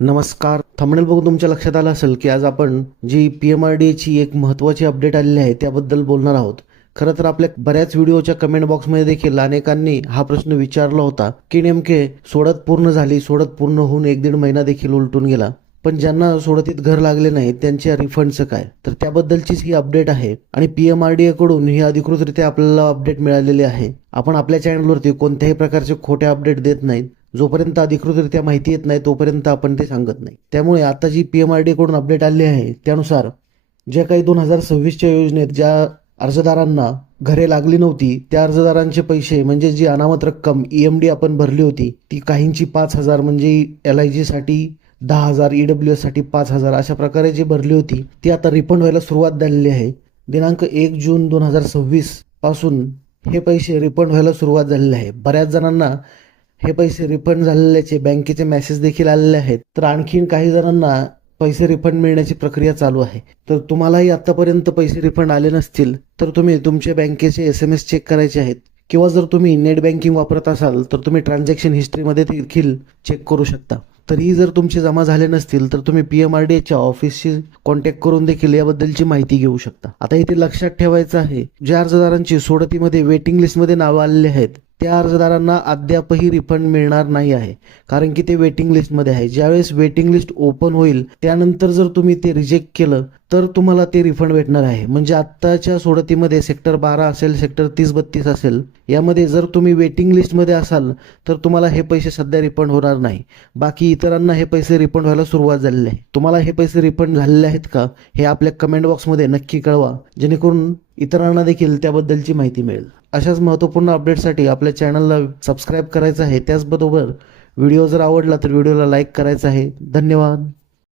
नमस्कार. थंबनेल बघून तुमच्या लक्षात आलं असेल की आज आपण जी PMRDAची एक महत्त्वाची अपडेट आलेली आहे त्याबद्दल बोलणार आहोत. खरं तर आपल्या बऱ्याच व्हिडिओच्या कमेंट बॉक्समध्ये देखील अनेकांनी हा प्रश्न विचारला होता की नेमके सोडत पूर्ण होऊन 1-1.5 महिना देखील उलटून गेला, पण ज्यांना सोडतीत घर लागले नाही त्यांच्या रिफंडचं काय? तर त्याबद्दलचीच ही अपडेट आहे आणि PMRDA कडून ही अधिकृतरित्या आपल्याला अपडेट मिळालेली आहे. आपण आपल्या चॅनलवरती कोणत्याही प्रकारचे खोटे अपडेट देत नाहीत. जोपर्यंत अधिकृतरित्या माहिती येत नाही तोपर्यंत आपण ते सांगत नाही. त्यामुळे आता जी PMRDA कडून अपडेट आली आहे त्यानुसार ज्या काही 2026च्या योजनेत ज्या अर्जदारांना घरे लागली नव्हती त्या अर्जदारांचे पैसे म्हणजे जी अनामत रक्कम EMD आपण भरली होती ती काहींची 5,000 म्हणजे LIG साठी 10,000, EWS साठी 5,000 अशा प्रकारे जी भरली होती ती आता रिफंड व्हायला सुरुवात झालेली आहे. दिनांक 1 जून 2026 पासून हे पैसे रिफंड व्हायला सुरुवात झालेली आहे. बऱ्याच जणांना हे पैसे रिफंड झालेल्याचे बँकेचे मेसेज देखील आलेले आहेत, तर आणखीन काही जणांना पैसे रिफंड मिळण्याची प्रक्रिया चालू आहे. तर तुम्हालाही आतापर्यंत पैसे रिफंड आले नसतील तर तुम्ही तुमच्या बँकेचे SMS चेक करायचे आहेत किंवा जर तुम्ही नेट बँकिंग वापरत असाल तर तुम्ही ट्रान्झॅक्शन हिस्ट्रीमध्ये देखील चेक करू शकता. तरीही जर तुमचे जमा झाले नसतील तर तुम्ही PMRDAच्या ऑफिसशी कॉन्टॅक्ट करून देखील याबद्दलची माहिती घेऊ शकता. आता इथे लक्षात ठेवायचं आहे, ज्या अर्जदारांची सोडतीमध्ये वेटिंग लिस्टमध्ये नावं आलेली आहेत त्या अर्जदारांना अद्यापही रिफंड मिळणार नाही आहे, कारण की ते वेटिंग लिस्टमध्ये आहे. ज्यावेळेस वेटिंग लिस्ट ओपन होईल त्यानंतर जर तुम्ही ते रिजेक्ट केलं तर तुम्हाला ते रिफंड भेटणार आहे. म्हणजे आत्ताच्या सोडतीमध्ये सेक्टर 12 असेल, सेक्टर 30-32 असेल, यामध्ये जर तुम्ही वेटिंग लिस्टमध्ये असाल तर तुम्हाला हे पैसे सध्या रिफंड होणार नाही. बाकी इतरांना हे पैसे रिफंड व्हायला सुरुवात झालेली आहे. तुम्हाला हे पैसे रिफंड झालेले आहेत का हे आपल्या कमेंट बॉक्समध्ये नक्की कळवा, जेणेकरून इतरांना देखील त्याबद्दलची माहिती मिळेल. अशाच महत्त्वपूर्ण अपडेटसाठी आपल्या चॅनलला सबस्क्राईब करायचं आहे. त्याचबरोबर व्हिडिओ जर आवडला तर व्हिडिओला लाईक करायचं आहे. धन्यवाद.